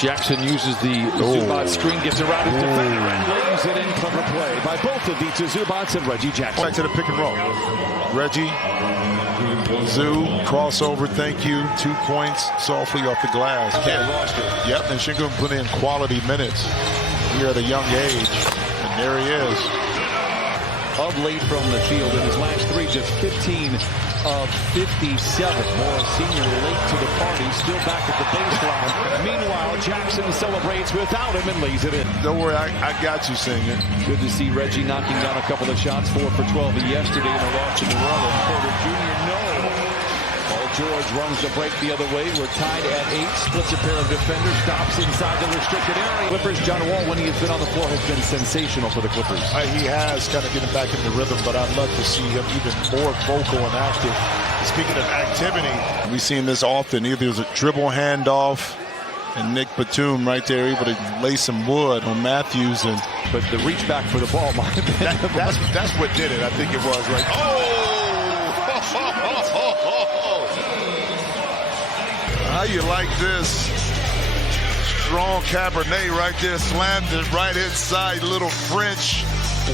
Jackson uses the Zubac screen, gets around his defender, and lays it in. Clever play by both of Ivica Zubac and Reggie Jackson. Back to the pick and roll. Reggie, Zoo, crossover, thank you. 2 points softly off the glass. Yep, and Sengun put in quality minutes here at a young age. And there he is. Of late from the field in his last 3, just 15 of 57. Morris Sr. late to the party, still back at the baseline. Meanwhile, Jackson celebrates without him and lays it in. Don't worry, I got you, Senior. Good to see Reggie knocking down a couple of shots, 4 for 12 yesterday in a loss to New Orleans. Porter Jr. no. Paul George runs the break the other way. We're tied at 8, splits a pair of defenders, stops inside the restricted area. Clippers, John Wall, when he has been on the floor, has been sensational for the Clippers. He has kind of getting back in the rhythm, but I'd love to see him even more vocal and active. Speaking of activity, we've seen this often. Either there's a dribble handoff, and Nick Batum right there able to lay some wood on Matthews. But the reach back for the ball might have been. That's what did it. I think it was right. How you like this? Strong Cabernet right there, slammed it right inside. Little French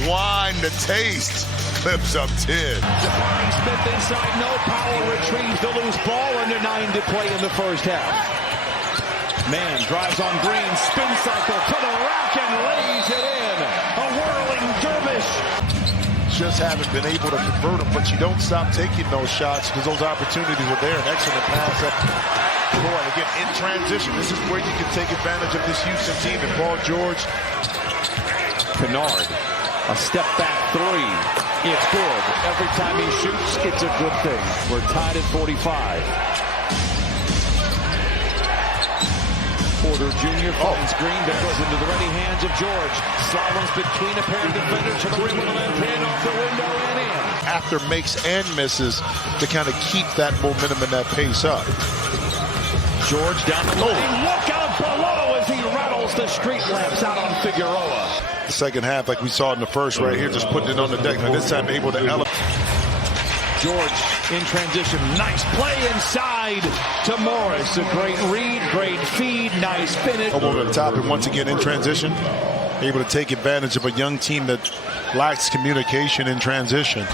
wine to taste. Clips up 10. Jabari Smith inside, no power, retrieves the loose ball. Under 9 to play in the first half. Man drives on Green, spin cycle to the rack and lays it in. A whirling dervish. Just haven't been able to convert them, but you don't stop taking those shots because those opportunities are there. An excellent pass up court. Again, in transition, this is where you can take advantage of this Houston team. And Paul George. Kennard, a step back 3. It's good. Every time he shoots, it's a good thing. We're tied at 45. Porter Jr. finds Green, that goes into the ready hands of George. Slaloms between a pair of defenders to the rim with a left hand off the window and in. After makes and misses to kind of keep that momentum and that pace up. George down the lane. Look out below as he rattles the street lamps out on Figueroa. Second half, like we saw in the first right here, just putting it on the deck. Now this time able to elevate. George in transition. Nice play inside to Morris. A great read, great feed, nice finish. Over the top and once again in transition. Able to take advantage of a young team that lacks communication in transition.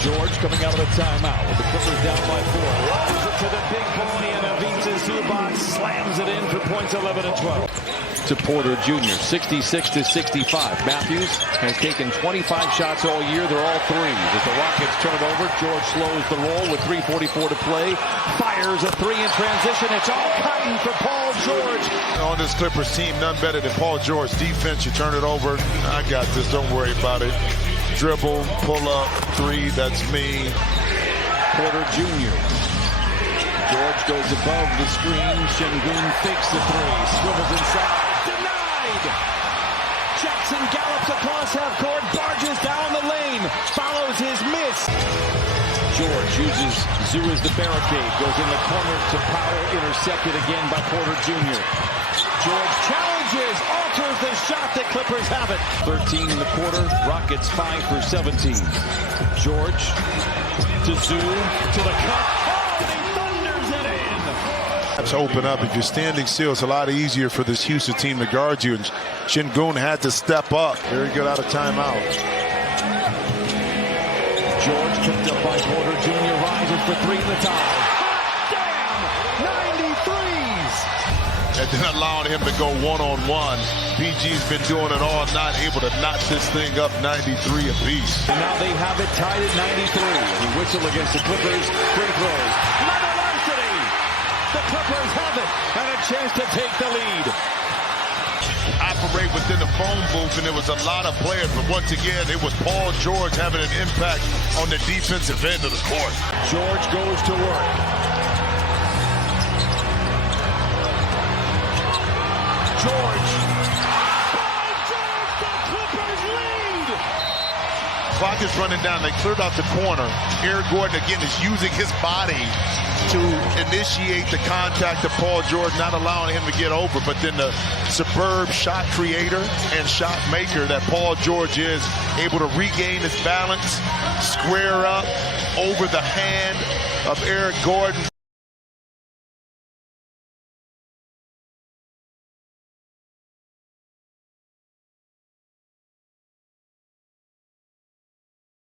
George coming out of a timeout with the Clippers down by 4. Loves it to the big boy and Ivica Zubac slams it in for points 11 and 12. To Porter Jr., 66 to 65. Matthews has taken 25 shots all year. They're all 3s. As the Rockets turn it over, George slows the roll with 3:44 to play. Fires a 3 in transition. It's all cotton for Paul George. On this Clippers team, none better than Paul George. Defense, you turn it over. I got this. Don't worry about it. Dribble, pull up, 3. That's me. Porter Jr. George goes above the screen. Sengun fakes the 3. Swivels inside. Denied! Jackson gallops across half court. Barges down the lane. Follows his miss. George uses Zoo as the barricade. Goes in the corner to Powell. Intercepted again by Porter Jr. George challenges. Alters the shot. The Clippers have it. 13 in the quarter. Rockets 5 for 17. George to Zoo. To the cup. To open up. If you're standing still, it's a lot easier for this Houston team to guard you. And Sengun had to step up. Very good out of timeout. George picked up by Porter Jr. Rises for 3 in the tie. Damn! 93s! And then allowing him to go one-on-one. PG's been doing it all night, able to knock this thing up 93 apiece. And now they have it tied at 93. The whistle against the Clippers. Free throws. The Clippers have it and a chance to take the lead. Operate within the phone booth, and there was a lot of players, but once again, it was Paul George having an impact on the defensive end of the court. George goes to work. George. The Clippers lead. Clock is running down. They cleared out the corner. Eric Gordon again is using his body to initiate the contact of Paul George, not allowing him to get over. But then the superb shot creator and shot maker that Paul George is, able to regain his balance, square up over the hand of Eric Gordon.